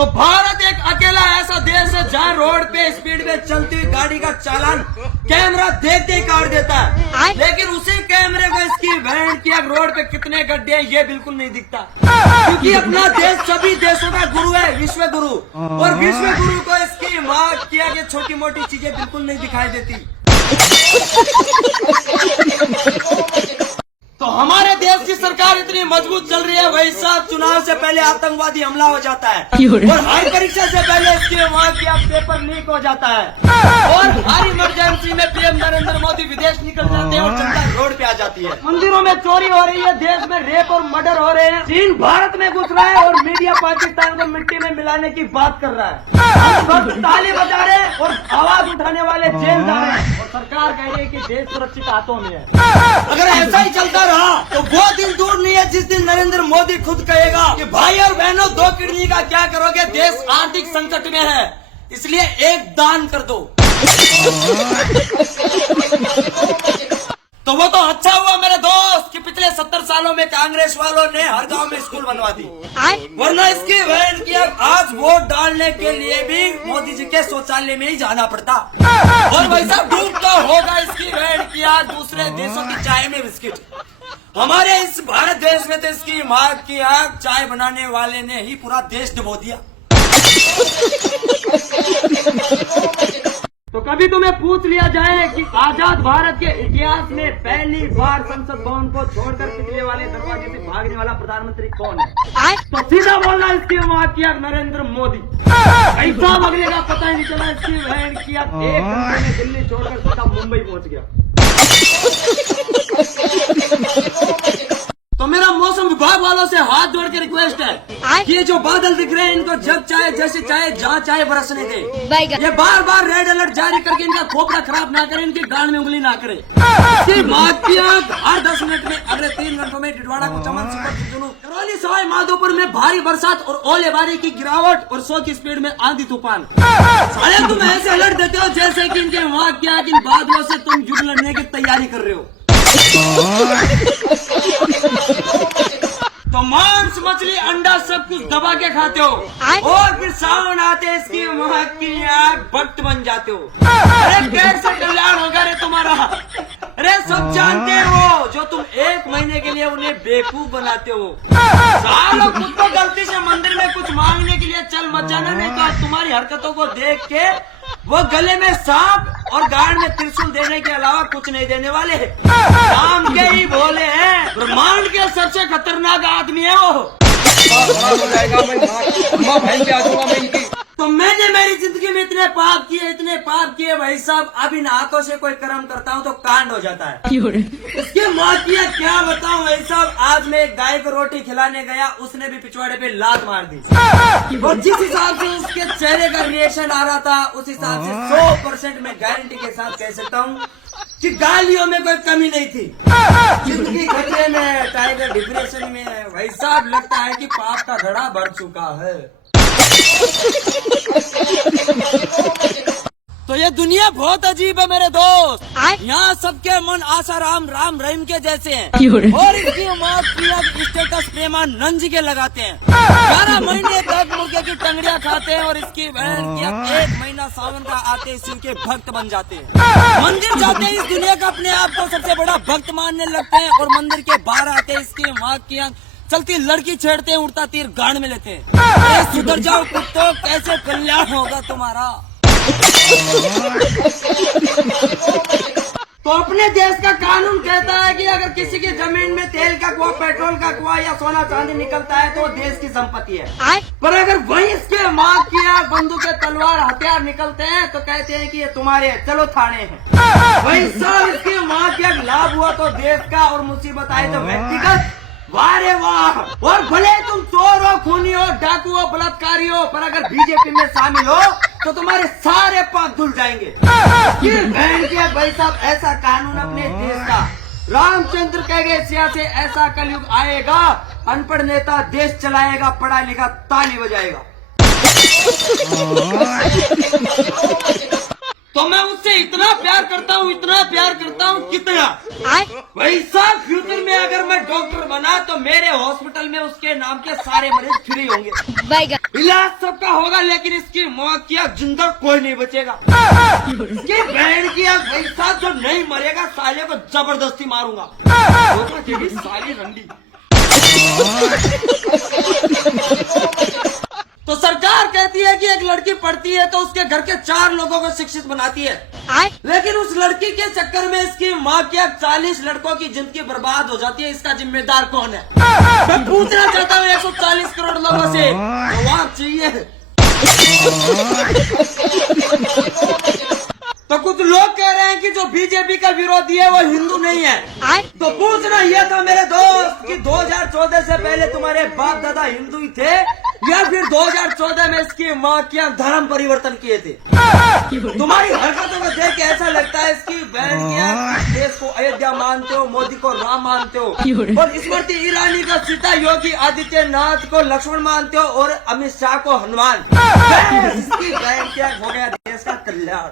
तो भारत एक अकेला ऐसा देश है जहाँ रोड पे स्पीड में चलती हुई गाड़ी का चालान कैमरा देखते ही काट देता है, लेकिन उसी कैमरे को इसकी वैन की रोड पे कितने गड्ढे हैं ये बिल्कुल नहीं दिखता, क्योंकि अपना देश सभी देशों का गुरु है, विश्व गुरु, और विश्व गुरु को इसकी माँ की आगे छोटी मोटी चीजें बिल्कुल नहीं दिखाई देती। तो हमारे देश की सरकार इतनी मजबूत चल रही है, वही साहब चुनाव से पहले आतंकवादी हमला हो जाता है और हर परीक्षा से पहले इसके वहाँ की पेपर लीक हो जाता है और हर इमरजेंसी में पीएम नरेंद्र मोदी विदेश निकल जाते हैं और जनता रोड पे आ जाती है। मंदिरों में चोरी हो रही है, देश में रेप और मर्डर हो रहे हैं, चीन भारत में घुस रहा है और मीडिया पाकिस्तान को मिट्टी में मिलाने की बात कर रहा है। हम ताली बजा रहे हैं और आवाज उठाने वाले जेल जा रहे हैं और सरकार कह रही है कि देश सुरक्षित हाथों में है। अगर ऐसा ही चलता तो वो दिन दूर नहीं है जिस दिन नरेंद्र मोदी खुद कहेगा कि भाई और बहनों 2 किडनी का क्या करोगे, देश आर्थिक संकट में है, इसलिए एक दान कर दो। तो वो तो अच्छा हुआ मेरे दोस्त कि पिछले 70 सालों में कांग्रेस वालों ने हर गांव में स्कूल बनवा दी, वरना इसकी वैन की आज वोट डालने के लिए भी मोदी जी के शौचालय में ही जाना पड़ता और वैसा डूब तो होगा इसकी वैन की आज दूसरे देशों की चाय में बिस्किट। हमारे इस भारत देश में तो इसकी माँ की आग चाय बनाने वाले ने ही पूरा देश डुबो दिया। तो कभी तुम्हें पूछ लिया जाए कि आजाद भारत के इतिहास में पहली बार संसद भवन को छोड़कर पिछले वाले दरवाजे से भागने वाला प्रधानमंत्री कौन है, तो सीधा बोलना इसकी माँ की आग नरेंद्र मोदी। ऐसा अगले का पता ही नहीं चला, इसकी बहन की आग 1 घंटे में दिल्ली छोड़कर सीधा मुंबई पहुंच गया। तो मेरा मौसम विभाग वालों से हाथ जोड़ के रिक्वेस्ट है कि ये जो बादल दिख रहे हैं इनको जब चाहे जैसे चाहे जहाँ चाहे बरसने दे, ये बार बार रेड अलर्ट जारी करके इनका खोपड़ा खराब ना करें, इनकी गांड में उंगली ना करे। हर 10 मिनट में अगले 3 घंटों में टिटवाड़ा को चमन करौली सवाई माधोपुर में भारी बरसात और ओलेबारी की गिरावट और 100 की स्पीड में आंधी तूफान। साले तुम ऐसे अलर्ट देते हो जैसे कि इनके वहाँ क्या इन बादलों से तुम जुड़ लड़ने की तैयारी कर रहे हो। तो मांस मछली अंडा सब कुछ दबा के खाते हो और फिर सावन आते इसकी वहाँ की आग भक्त बन जाते हो। अरे कैसे कल्याण होगा रे तुम्हारा? अरे सब जानते हो जो तुम 1 महीने के लिए उन्हें बेवकूफ बनाते हो। सालों खुद तो गलती से मंदिर में कुछ मांगने के लिए चल मचाना नहीं, तो तुम्हारी हरकतों को देख के वो गले में सांप और गांड में त्रिशूल देने के अलावा कुछ नहीं देने वाले हैं। राम के ही बोले हैं, ब्रह्मांड के सबसे खतरनाक आदमी है वो। तो मैंने मेरी जिंदगी में इतने पाप किए भाई साहब, अब इन हाथों से कोई कर्म करता हूँ तो कांड हो जाता है। इसके माँ किया क्या बताऊँ भाई साहब। आज मैं एक गाय को रोटी खिलाने गया, उसने भी पिछवाड़े पे लात मार दी और जिस हिसाब से उसके चेहरे का रिएक्शन आ रहा था उस हिसाब से 100% मैं गारंटी के साथ कह सकता हूँ कि गालियों में कोई कमी नहीं थी। जिंदगी खतरे में है, टाइगर डिप्रेशन में है भाई साहब, लगता है कि पाप का घड़ा भर चुका है। तो ये दुनिया बहुत अजीब है मेरे दोस्त, यहाँ सबके मन आसाराम राम रहीम के जैसे हैं और इसकी मौत की स्टेटस प्रेमानंद जी के लगाते हैं। 12 महीने तक मुर्गे की टंगड़ियाँ खाते हैं और इसकी बहन की 1 महीना सावन का आते शिव के भक्त बन जाते हैं। मंदिर जाते हैं, इस दुनिया का अपने आप को सबसे बड़ा भक्त मानने लगते हैं और मंदिर के बाहर आते हैं इसकी माँ की चलती लड़की छेड़ते हैं, उड़ता तीर गांड में लेते हैं। सुधर जाओ कुत्तों, कैसे कल्याण होगा तुम्हारा। तो अपने देश का कानून कहता है कि अगर किसी की जमीन में तेल का कुआं, पेट्रोल का कुआं या सोना चांदी निकलता है तो देश की संपत्ति है, पर अगर वही इसके माँ की बंदूक, तलवार, हथियार निकलते हैं तो कहते हैं कि ये तुम्हारे हैं, चलो थाने हैं। वही सब इसकी माँ की लाभ हुआ तो देश का और मुसीबत आई तो व्यक्तिगत। वाह रे वाह। और भले तुम चोर हो, खूनी हो, डाकू हो, बलात्कारी हो, पर अगर बीजेपी में शामिल हो तो तुम्हारे सारे पाप धुल जाएंगे। बहन के भाई साहब, ऐसा कानून अपने देश का। रामचंद्र कह गए सिया से ऐसा कलयुग आएगा, अनपढ़ नेता देश चलाएगा, पढ़ा लिखा ताली बजाएगा। तो मैं उससे इतना प्यार करता हूँ कितना भाई साहब, फ्यूचर में अगर मैं डॉक्टर बना तो मेरे हॉस्पिटल में उसके नाम के सारे मरीज फ्री होंगे। इलाज सबका होगा, लेकिन इसकी मौत की आग जिंदा कोई नहीं बचेगा। इसकी बहन की आग भाई साहब, जो नहीं मरेगा साले को जबरदस्ती मारूंगा। साली रंडी। तो सरकार कहती है कि एक लड़की पढ़ती है तो उसके घर के 4 लोगों को शिक्षित बनाती है, लेकिन उस लड़की के चक्कर में इसकी माँ के 40 लड़कों की जिंदगी बर्बाद हो जाती है। इसका जिम्मेदार कौन है? मैं पूछना चाहता हूँ 140 करोड़ लोगों से, जवाब चाहिए। तो कुछ लोग कह रहे हैं कि जो बीजेपी का विरोधी है वो हिंदू नहीं है। तो पूछना यह था मेरे दोस्त कि 2014 से पहले तुम्हारे बाप दादा हिंदू ही थे या फिर 2014 में इसकी माँ क्या धर्म परिवर्तन किए थे? तुम्हारी हरकतों को देख के ऐसा लगता है इसकी बहन क्या देश को अयोध्या मानते हो, मोदी को राम मानते हो, और स्मृति ईरानी का सीता, योगी आदित्यनाथ को लक्ष्मण मानते हो, और अमित शाह को हनुमान। इसकी बहन क्या हो गया देश का कल्याण।